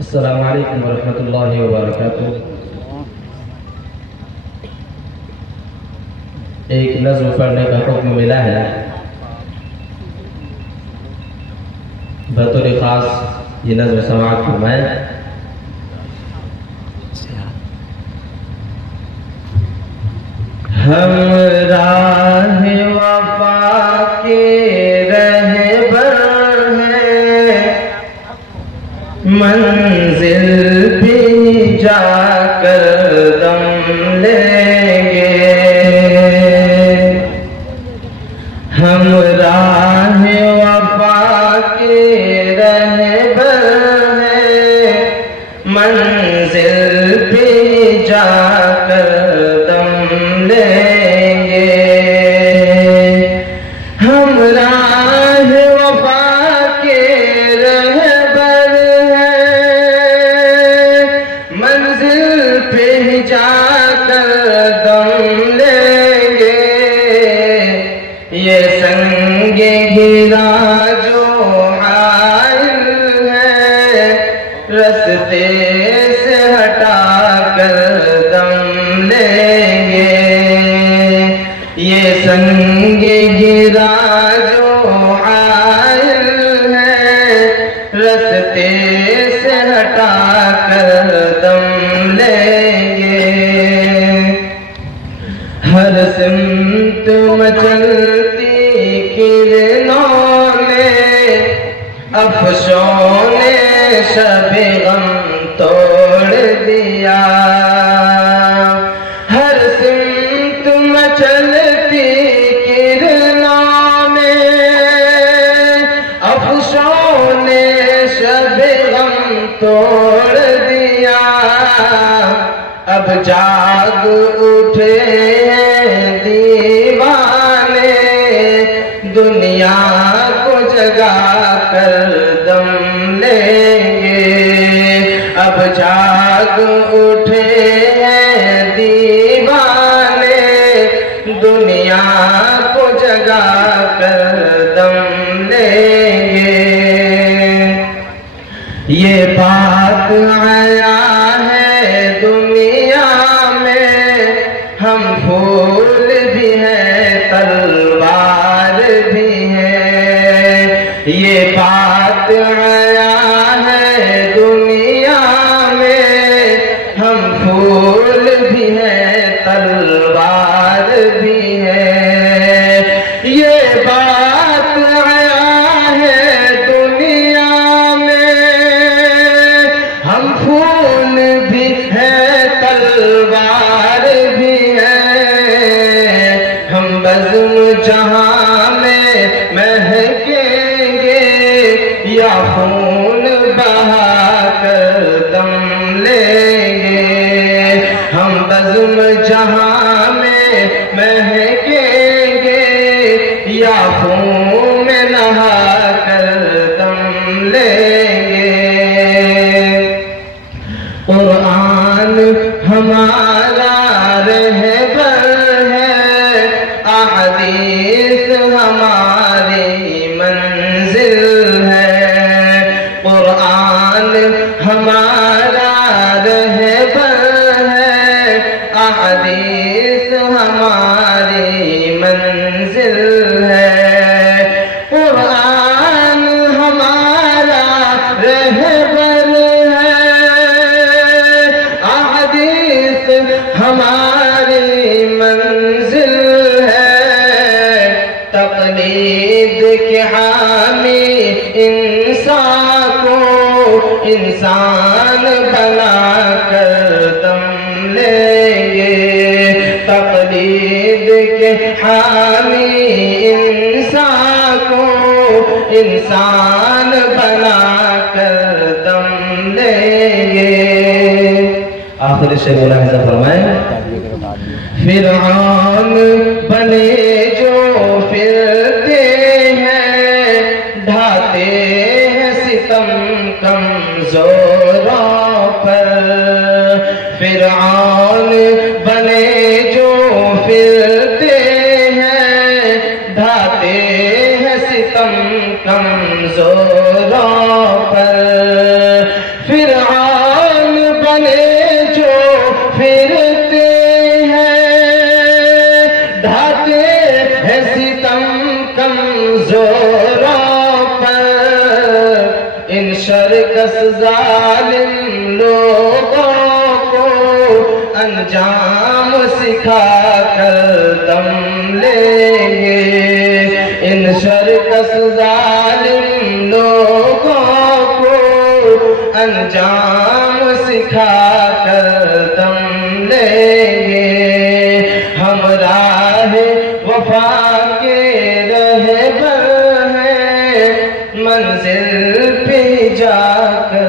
अस्सलामु अलैकुम वरहमतुल्लाहि वबरकातुहू। एक नज़्म पढ़ने का हुक्म मिला है। बतौर खास ये नज़्म समाअत फरमाएं। हम राह वफा के रहबर हैं, मंजिल भी जाकर दम लेंगे। हम राह वफा के रहबर हैं, मंजिल भी जाकर दम लेंगे। हम राह वफा के रहबर हैं, मंजिल पे जाकर दम लेंगे। ये संगे गिरा जो हाइल है, रस्ते से हटा कर दम लेंगे। ये संगे गिरा जो हाइल है, रस्ते से हटा कर दम लेंगे। हर सिमत मचलती किरणों ने अफसों ने शबे गम तोड़ दिया। हर सिमत मचलती किरणों ने अफसों ने शबे गम तोड़ दिया। अब जाग उठे हैं दीवाने, दुनिया को जगा कर दम लेंगे। अब जाग उठे हैं दीवाने, दुनिया को जगा कर दम लेंगे। ये बात आया है दुनिया में, हम फूल भी हैं तलवार भी हैं। ये बात आया है दुनिया में, हम फूल भी हैं तलवार भी हैं। ये बात आया है दुनिया में, हम फूल भी हैं तलवार भी हैं। हम बज़्म जहां में महकेंगे, या खून बहा कर दम लेंगे। हम बज़्म जहां में महकेंगे, या खून में नहा कर दम लेंगे। कुरान हमारा रहबर है, अहदीस हमारी मंजिल है। कुरान हमारा रहबर है, अहदीस हमारी मंजिल है। कुरान हमारा रहबर है, अहदीस हमारी मंजिल है। तक़लीद के हामी इंसान को इंसान बना कर दम लेंगे। तक़लीद के हामी इंसान को इंसान बना कर दम लेंगे। आखिर से मुलाहिज़ा फरमाएं। फिरऔन बने जो फिरते हैं, ढाते हैं सितम कमज़ोरों पर। फिरऔन बने जो फिरते हैं, है सितम कमजोरों पर, इन शरकस जालिम लोगों को अंजाम सिखा कर दम लेंगे। इन शरकस जालिम लोगों को अंजाम सिखा कर दम लेंगे। हम राह वफा के रहबर हैं, मंजिल पे जाकर